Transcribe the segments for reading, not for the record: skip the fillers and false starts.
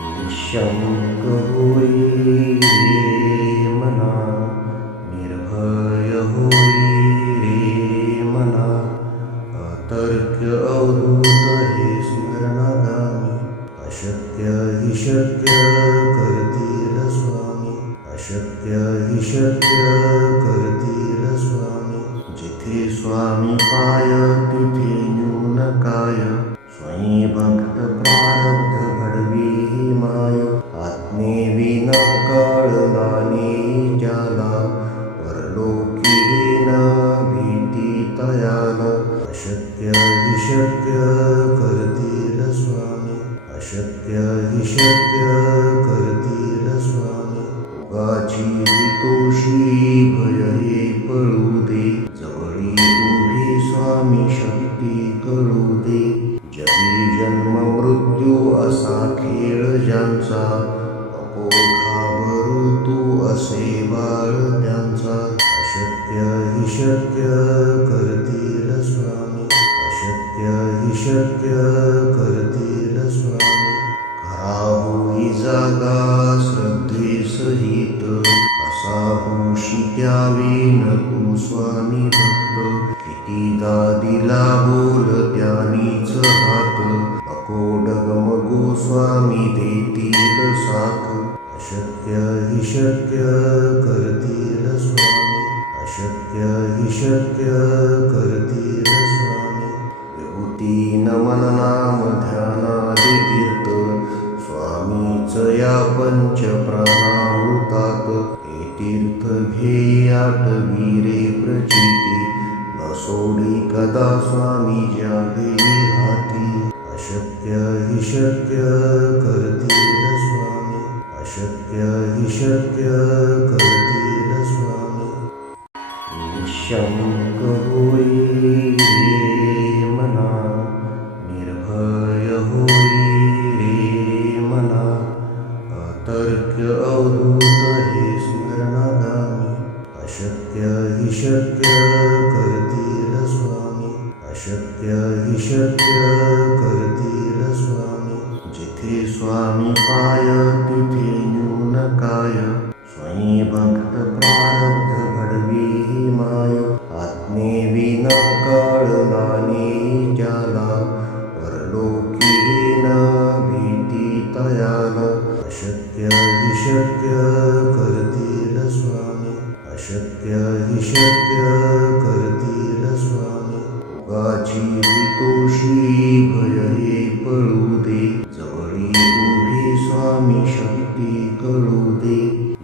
निशंक होई रे मना, निर्भय होई रे मना, अतर्क्य अवधूत हे स्मरणागामी, अशक्य हि शक्य करतील स्वामी, अशक्य हि शक्य करतील स्वामी. जिथे स्वामी पाय तिथे न्यून काय, स्वयं भक्त प्रारब्ध घडवी ही माय. आज्ञेविना कळलाने ज्याला, परलोकी न भीती तयाला. अशक्य हि शक्य करतील स्वामी, अशक्य हि शक्य करतील स्वामी. उगाची तोषी भय हे पळू दे, जवळी उभी स्वामी शक्ती कळू दे. जगी जन्म मृत्यू असा खेळ ज्यांचा, नको घाबरू तू असे बाळ त्यांचा. अशक्य हि शक्य करतील स्वामी, अशक्य हि शक्य करतील स्वामी. खरा होई जागा श्रद्धे सहित, असा होशी द्यावी न तू स्वामी भक्त. कितीदा दिला बोल त्यानीच हात, नको डगमगू स्वामी देतील साथ. अशक्य हि शक्य करतील स्वामी, अशक्य हि शक्य करतील स्वामी. विभूती नमन नाम ध्यानादि तीर्थ, स्वामीच या पंच प्राणामृतात. हे तीर्थ घेई आठवी रे प्रचिती, न सोडी कदा स्वामी ज्या घेई हाती. अशक्य हि शक्य करतील स्वामी, अशक्य हि शक्य करतील स्वामी. निशंक होई रे मना, निर्भय होई रे मना, अतर्क्य अवधूत हे स्मरणागामी. अशक्य हि शक्य करतील स्वामी, अशक्य हि शक्य करतील स्वामी. जिथे स्वामी पाय तिथे न्यून काय, स्वयं भक्त प्रारब्ध घडवी ही माय. आज्ञेविना कळलाने ज्याला, परलोकी न भीती तयाला. अशक्य हि शक्य करतील स्वामी, अशक्य हि शक्य करतील स्वामी. उगाची तोषी भय हे पळू दे, जवळी उभी स्वामी शक्ती कळू दे.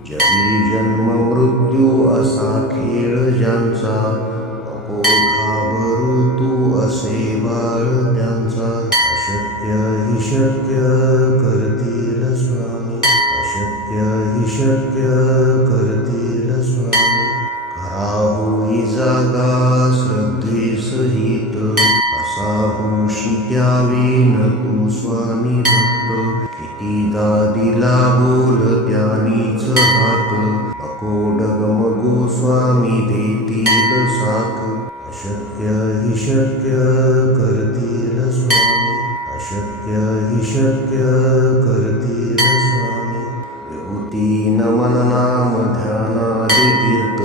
जगी जन्म मृत्यू असा खेळ ज्यांचा, नको घाबरू तू असे बाळ त्यांचा. अशक्य हि शक्य करतील स्वामी, अशक्य हि शक्य करतील स्वामी. खरा होई जागा श्रद्धे सहित, असा होशी द्यावी न तू स्वामी भक्त. कितीदा दिला बोल त्यानीच हात, नको डगमगू स्वामी देतील साथ. अशक्य हि शक्य करतील स्वामी, अशक्य हि शक्य करतील स्वामी. विभूती नमन नाम ध्यानादि तीर्थ,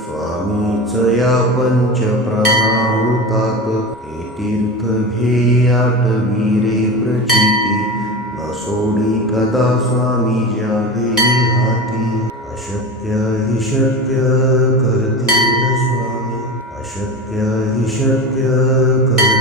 स्वामीच या पंच प्राणामृतात. हे तीर्थ घेई आठवी रे प्रचिती, न सोडी कदा स्वामी ज्या घेई हाती. अशक्य हि शक्य करतील स्वामी, अशक्य हि शक्य करतील